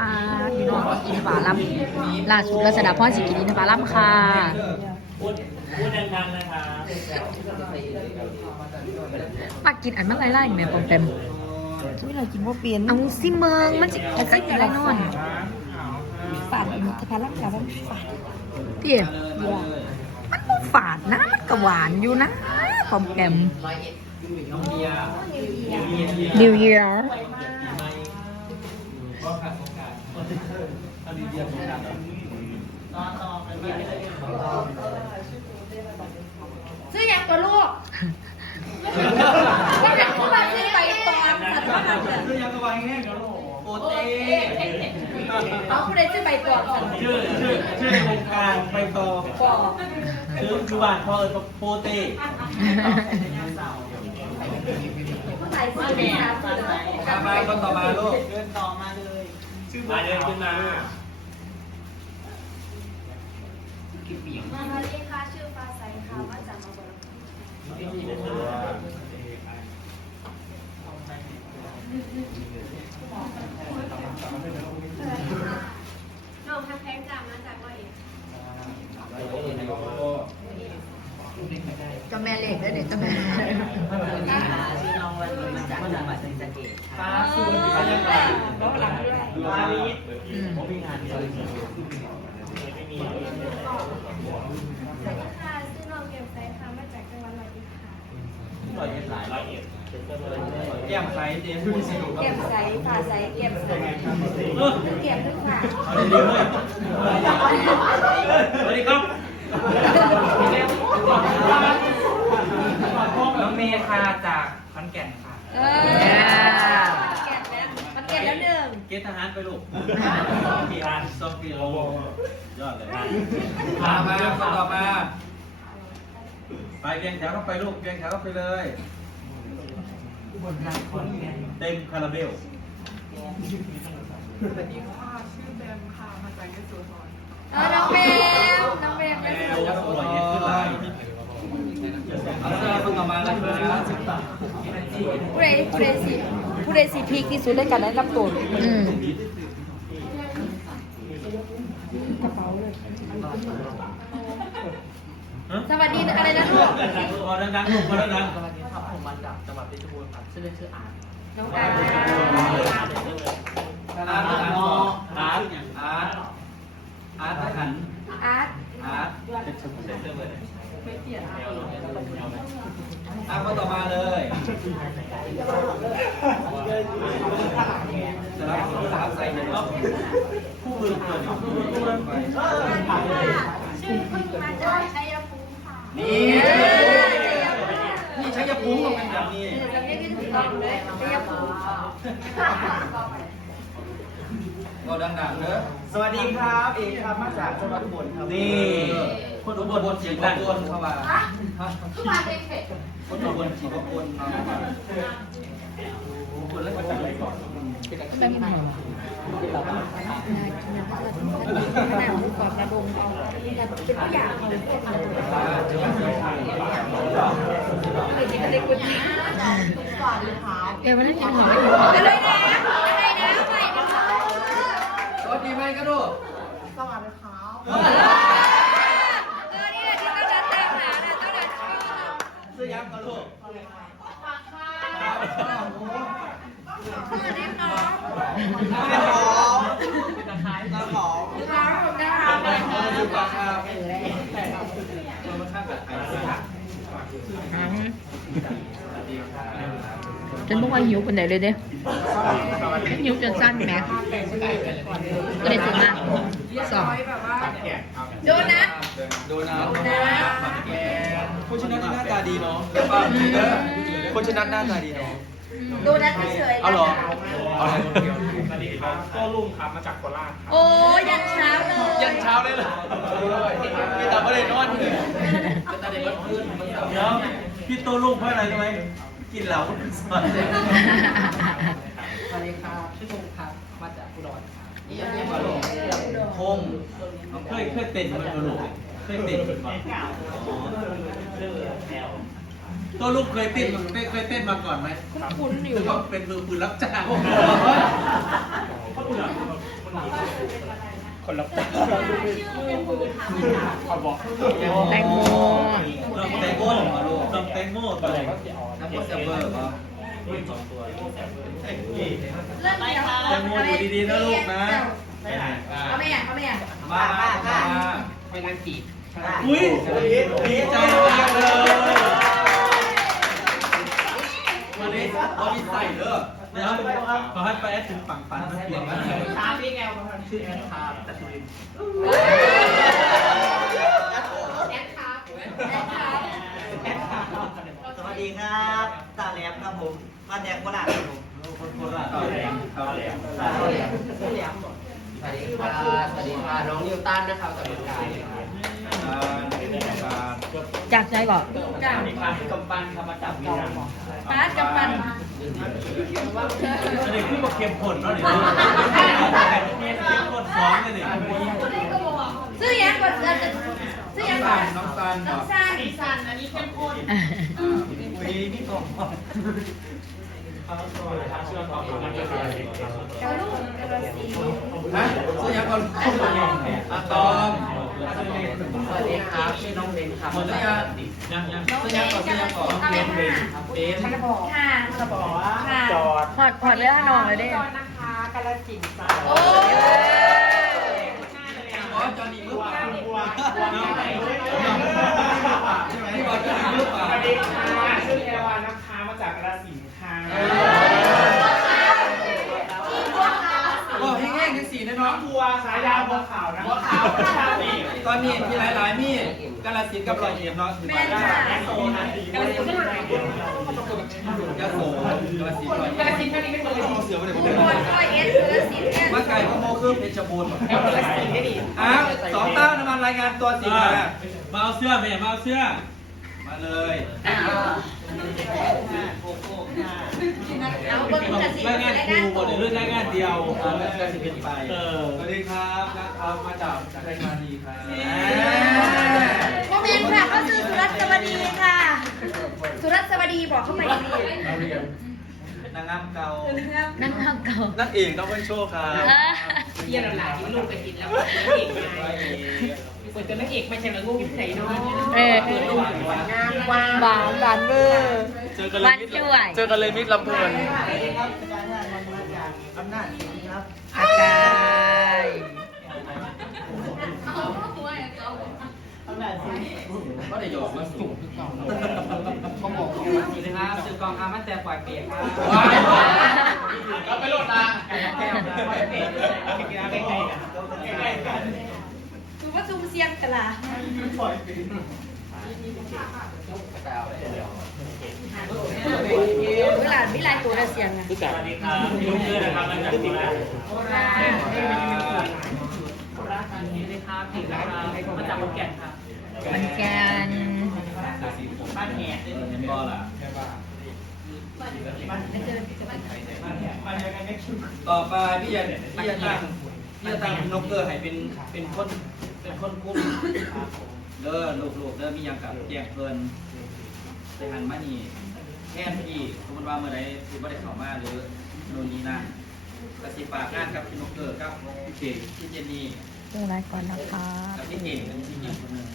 อ่าพี่น้องกินปลาล่ำล่าสุดรัศดาพรสิกินปลาล่ำค่ะพูดพูดดังๆนะครับมากินอันมันไล่ๆแม่ปอมแปมช่วยเรากินว่าเปลี่ยนเอาซิเมืองมันจะกินซิอะไรนอนฝาดอินทผลัมกับว่าฝาดเตี๋ยมันบ่ฝาดนะ มันก็หวานอยู่นะปอมแปม New Year ซื้อยังตัวลูกก็อยากซื้อมาซื้อไปตอนสัตว์ว่ามันเนี่ยคือยังกระวังแห้งกันโปเต้เอาผู้ใดซื้อใบตองสัตว์ชื่อชื่อชื่อในวงการไปต่อบอกชื่อคือบานพ่อเออโปเต้ผู้ใดซื้อแม่ซื้อมามาคนต่อมาลูกเดินต่อมาเลย มาเดินขึ้นมามามาเลยค่ะชื่อฟ้าใสค่ะมาจากมาบลน้องทักแพงจ้ามาจากร้อยเอ็ดเจ้าแม่เหล็กด้วย เด็กเจ้าแม่ฟ้าสูงบรรยากาศดูอาริสอืมผมมีงานเดียวไม่มีสวัสดีค่ะชื่อน้องเก็บไซค่ะมาจากจังหวัดร้อยเอ็ดค่ะร้อยเอ็ดหลายร้อยเอ็ดแก้มใสเจ๊พูดสิเก็บใสฝาใสเก็บใสเก็บทุกฝาเอาดีๆเลยสวัสดีครับน้องเมย์ค่ะจาก อนแก่นค่ะเออเก็บแล้วมันเก็บแล้วหนึ่งเกณฑ์ทหารไปลูกปีอันสองปีโอ้ยอดเลยมามาคนต่อมา ไปเรียงแถวเข้าไปลูกเรียงแถวเข้าไปเลยเต็มคาราเบลเออน้องเบลน้องเบลแมวสวยเย็นขึ้นไหลเอาคนต่อมาเลยครับ ผู้ใดผู้ใดสิผู้ใดสิพีคที่สุดในการได้รับตัวอืมกระเป๋าเลยสสวัสดีอะไรนะลูกพอดังๆลูกพอดังสวัสดีครับผมมาจากจังหวัดเพชรบูรณ์ครับชื่อเล่นชื่ออาร์ตน้องอาๆอาร์ตอาร์ตอาร์ตอาร์ตอาร์ตทหาร อาร์ต อาร์ตอาร์ตคนต่อมาเลย สลับสลับใส่เดี๋ยวผู้มือเกินผู้มือไปชื่อเพิ่งมาจากชัยภูมิค่ะ นี่ นี่ใช้ยาพุ้งลงไปแบบนี้จะไม่ได้ถูกต้องเลยไม่ยาปู ก็ดังๆเนอะสวัสดีครับเอกครับมาจากจังหวัดอุบลครับนี่คนอุบลเสียงดังคนเข้ามาทุกวันเป็นเผ็ดคนอุบลสีอุบลเข้ามาคนแล้วก็ใส่อะไรก่อนไม่มีหมอขนาดลูกกอดกระดงเอาเป็นตัวอย่างเอาไปกินอะไรกุจิเดี๋ยววันนั้นยังหมออะไรนะอะไรนะใหม่นะคะ สวัสดีไหมกระดูกเออนี่แหละที่ต้องจะตามหานะต้องจะซื้อยักษ์กระดูกเพื่อนเล็กน้องตะไคร้ตะหอมน้องผมนะคะตะไคร้ตะไคร้ตัวมันข้างกับไข่จนพวกว่าหิวคนไหนเลยเด้ หิวจนสั้นแหมก็เลยตื่นมาสองโดนัทโดนัทคนชนะหน้าตาดีเนาะคนชนะหน้าตาดีเนาะโดนัทเฉยๆเอาเหรอเอาเลยสวัสดีครับก็ลุงครับมาจากโคราชโอ้ยันเช้าเลยยันเช้าเลยเหรอพี่ตาไม่ได้นอนเลยเดี๋ยวพี่โตลูกเพราะอะไรรู้ไหมกินเหล้าสน สวัสดีครับชื่อพงศ์ครับมาจากอุดรครับคงเคยเคยเต้นมันกระดูกเคยเต้นมันก่อนตัวลูกเคยเต้นเคยเคยเต้นมาก่อนไหมคุ้นๆอยู่หรือว่าเป็นมือปืนรับจ้างคนละแตงโมน้องแตงโมเหรอลูกน้องแตงโมตัวไหนน้ำมันจะเบอร์เหรอ เริ่มเดี๋ยวแตงโมดูดีๆนะลูกนะเอาแม่เอาแม่มามามาไปนั่งปีกอุ้ยดีใจมากเลยวันนี้วันนี้ใส่เด้อเดี๋ยวขอให้ไปแอดถึงฝั่งฝันนะเปลี่ยนมาตามพี่แกวมาชื่อแอนคาร์จากสุรินทร์แอนครับแอนครับสวัส ดีครับตาแหลมครับผมมาแดกโคราชครับผมคนโคราชเขาแหลมเขาแหลมตาแหลมตาแหลมสวัสดีค่ะสวัสดีค่ะน้องนิวตันนะครับกับเป็นการการจากใจก่อนจ้ากำปั้นครับมาจากวิลาปาดกับปันอันนี้คือมาเค็มข้นเนาะนี่เข้มข้นสองเลยนี่ซื้อยังก่อนซื้อยังก่อนน้องซันน้องซานซันอันนี้เข้มข้น วีนี่ของเชื่อของมันจะเป็นกระลูกกระสีฮะซื้อยังก่อนอะตอมสวัสดีครับชื่อน้องเบนครับหมดแล้วยังยังยังซื้อยังก่อนซื้อยังก่อนเอาแม่ค่ะเบนค่ะค่ะจอดพอดพอดเรื่องนองเลยเด้โอ้อ๋อจอนี่มือเปล่าใช่ไหมจอนี่มือเปล่า สวัสดีค่ะชื่อเอวานะคะมาจากกระสินธุ์ค่ะ บอกแห้งๆทั้งสี่นะน้อง บัวสายยาวบัวขาวนะบัวขาวชา ติตอนนี้มีหลายๆมีกาลสินกับรอยเอ็มเนาะแม่ค่ะโซนกระสินธุ์ยะโสกาลสินรอยเอ็มกระสินธุ์แค่นี้ไม่เคยเอาเสือมาเดี๋ยวอุผมบลร้อยเอ็ดกระสีแอนมาไก่พะโมคือเพชรบูรณ์กระสินธุ์ไม่ดีอ้าวสองเต้าน้ำมันรายงานตัวสิมามาเอาเสื้อแม่มาเอาเสื้อ มาเลย เอาเบิ้งกระสีรายงานครูหมดเลยเรื่องรายงานเดียวก็สิเป็นไปเออสวัสดีครับนะครับมาจากจากรายการดีครับโมเมนต์ค่ะก็คือสุรัตน์สวัสดีค่ะ สุรัตน์สวัสดีบอกเข้าไปดีนางงามเก่านั่งข้างเก่านักเอกต้องเป็นโชว์ครับอ่าเยี่ยมหลานที่ลูกไปกินแล้วเอกไงเปิดตัวนักเอกไม่ใช่ละงูกินไหนน้องเอองามกว่าหวานหวานเวอร์ หวานจ่วย เจอกันเลยมิดลำเพลินสวัสดีครับอาจารย์งานมาจากอำนาจศรีครับอากายอำนาจศรีก็ได้หยอกมาสูงเขาบอกสวัสดีครับสื่อกองคำมาแต่ปล่อยเปียกครับก็ไปโหลดละแก้วปล่อยเปียกกินอะไรใกล้ๆกันดูว่าซูมเสียงกันล่ะ เวลาวิไลตัวละเสียงอะสวัสดีครับลุงเกอร์นะครับมาจากสิงห์บุรีค่ะสวัสดีครับผิดนะครับมาจากขอนแก่นครับมันแกนบ้านแหนเห็นบอล่ะต่อไปพี่ยันพี่ยันตั้งพี่ยันตั้งนกเกอร์ให้เป็นเป็นคนเป็นคนคุ้ม เด้อลูกๆเด้อมีอย่างกับแจ้งเพิ่นไปหันมานี่แค่พี่สมมติว่าเมื่อใดพี่บ่ได้เข้ามาหรือโน่นนี่นั่นกสิฝากงานกับพี่นกเกอร์กับพี่เก่งพี่เจนนี่ ดูรายก่อนนะคะ กับพี่เก่งเป็นพี่หญิงคนหนึง